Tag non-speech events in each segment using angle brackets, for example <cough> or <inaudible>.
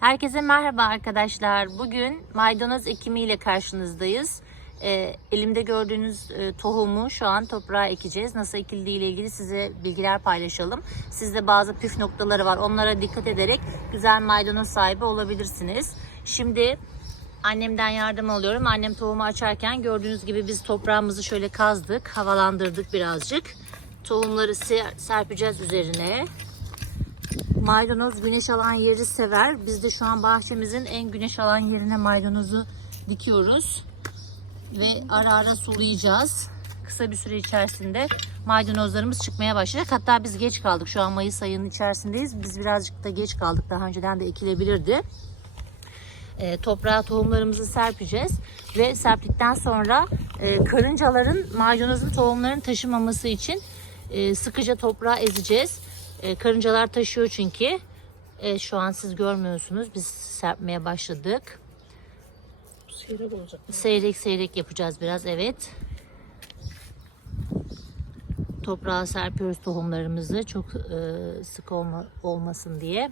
Herkese merhaba arkadaşlar. Bugün maydanoz ekimiyle karşınızdayız. Ee, elimde gördüğünüz e, tohumu şu an toprağa ekeceğiz. Nasıl ekildiği ile ilgili size bilgiler paylaşalım. Sizde bazı püf noktaları var. Onlara dikkat ederek güzel maydanoz sahibi olabilirsiniz. Şimdi annemden yardım alıyorum. Annem tohumu açarken gördüğünüz gibi biz toprağımızı şöyle kazdık, havalandırdık birazcık. Tohumları ser- serpeceğiz üzerine. Maydanoz güneş alan yeri sever. Biz de şu an bahçemizin en güneş alan yerine maydanozu dikiyoruz. Ve ara ara sulayacağız. Kısa bir süre içerisinde maydanozlarımız çıkmaya başlayacak. Hatta biz geç kaldık. Şu an Mayıs ayının içerisindeyiz. Biz birazcık da geç kaldık. Daha önceden de ekilebilirdi. E, toprağa tohumlarımızı serpeceğiz. Ve serptikten sonra e, karıncaların maydanozun tohumlarını taşımaması için e, sıkıca toprağa ezeceğiz. E, karıncalar taşıyor çünkü. E, şu an siz görmüyorsunuz. Biz serpmeye başladık. Seyrek olacak. Seyrek seyrek yapacağız biraz evet. Toprağa serpiyoruz tohumlarımızı çok e, sık olma, olmasın diye.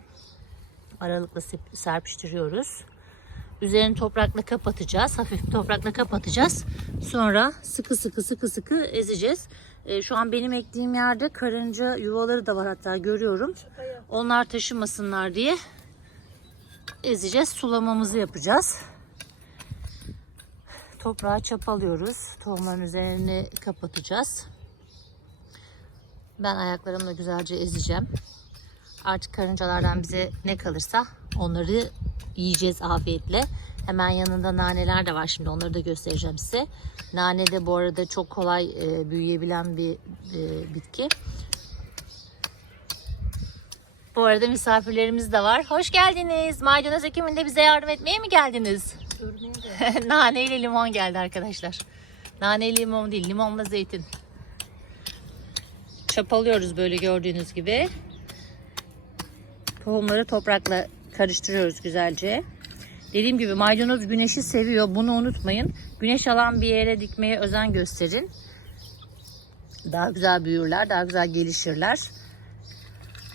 Aralıkla serpiştiriyoruz. Üzerini toprakla kapatacağız. Hafif toprakla kapatacağız. Sonra sıkı sıkı sıkı sıkı ezeceğiz. E, şu an benim ektiğim yerde karınca yuvaları da var hatta görüyorum. Onlar taşımasınlar diye ezeceğiz. Sulamamızı yapacağız. Toprağı çapalıyoruz. Tohumların üzerini kapatacağız. Ben ayaklarımla güzelce ezeceğim. Artık karıncalardan bize ne kalırsa onları yiyeceğiz afiyetle. Hemen yanında naneler de var. Şimdi onları da göstereceğim size. Nane de bu arada çok kolay e, büyüyebilen bir e, bitki. Bu arada misafirlerimiz de var. Hoş geldiniz. Maydanoz ekiminde bize yardım etmeye mi geldiniz? <laughs> Nane ile limon geldi arkadaşlar. Nane ile limon değil, limonla zeytin. Çapalıyoruz böyle gördüğünüz gibi. Tohumları toprakla karıştırıyoruz güzelce. Dediğim gibi maydanoz güneşi seviyor. Bunu unutmayın. Güneş alan bir yere dikmeye özen gösterin. Daha güzel büyürler, daha güzel gelişirler.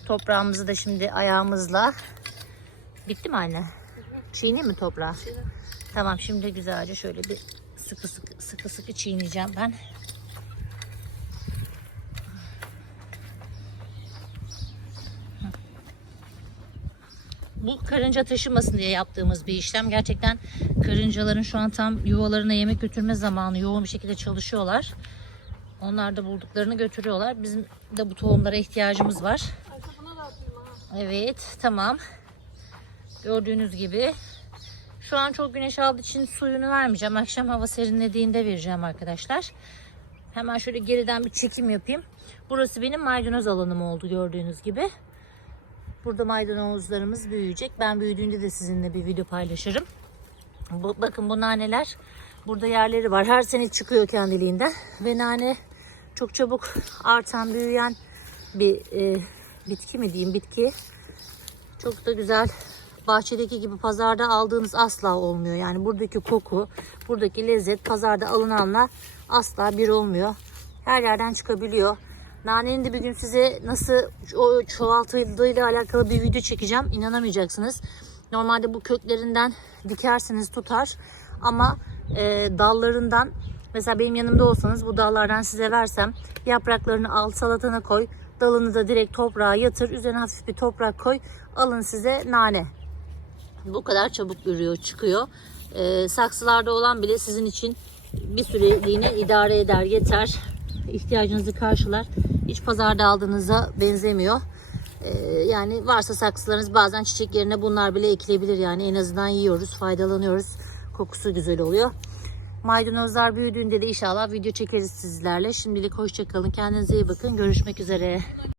Toprağımızı da şimdi ayağımızla bitti mi anne? Çiğneyim mi toprağı? Tamam şimdi güzelce şöyle bir sıkı sıkı sıkı sıkı çiğneyeceğim ben. Bu karınca taşımasın diye yaptığımız bir işlem. Gerçekten karıncaların şu an tam yuvalarına yemek götürme zamanı yoğun bir şekilde çalışıyorlar. Onlar da bulduklarını götürüyorlar. Bizim de bu tohumlara ihtiyacımız var. Evet tamam. Gördüğünüz gibi şu an çok güneş aldığı için suyunu vermeyeceğim. Akşam hava serinlediğinde vereceğim arkadaşlar. Hemen şöyle geriden bir çekim yapayım. Burası benim maydanoz alanım oldu gördüğünüz gibi. Burada maydanozlarımız büyüyecek. Ben büyüdüğünde de sizinle bir video paylaşırım. Bu, bakın bu naneler burada yerleri var. Her sene çıkıyor kendiliğinden. Ve nane çok çabuk artan, büyüyen bir e, bitki mi diyeyim bitki. Çok da güzel. Bahçedeki gibi pazarda aldığınız asla olmuyor. Yani buradaki koku, buradaki lezzet pazarda alınanla asla bir olmuyor. Her yerden çıkabiliyor. Nanenin de bir gün size nasıl o çoğaltıldığıyla alakalı bir video çekeceğim. İnanamayacaksınız. Normalde bu köklerinden dikersiniz tutar. Ama e, dallarından mesela benim yanımda olsanız bu dallardan size versem yapraklarını al salatana koy. Dalını da direkt toprağa yatır. Üzerine hafif bir toprak koy. Alın size nane. Bu kadar çabuk ürüyor, çıkıyor. Ee, saksılarda olan bile sizin için bir süreliğine idare eder, yeter. İhtiyacınızı karşılar. Hiç pazarda aldığınıza benzemiyor. Ee, yani varsa saksılarınız bazen çiçek yerine bunlar bile ekilebilir. Yani en azından yiyoruz, faydalanıyoruz. Kokusu güzel oluyor. Maydanozlar büyüdüğünde de inşallah video çekeriz sizlerle. Şimdilik hoşçakalın. Kendinize iyi bakın. Görüşmek üzere.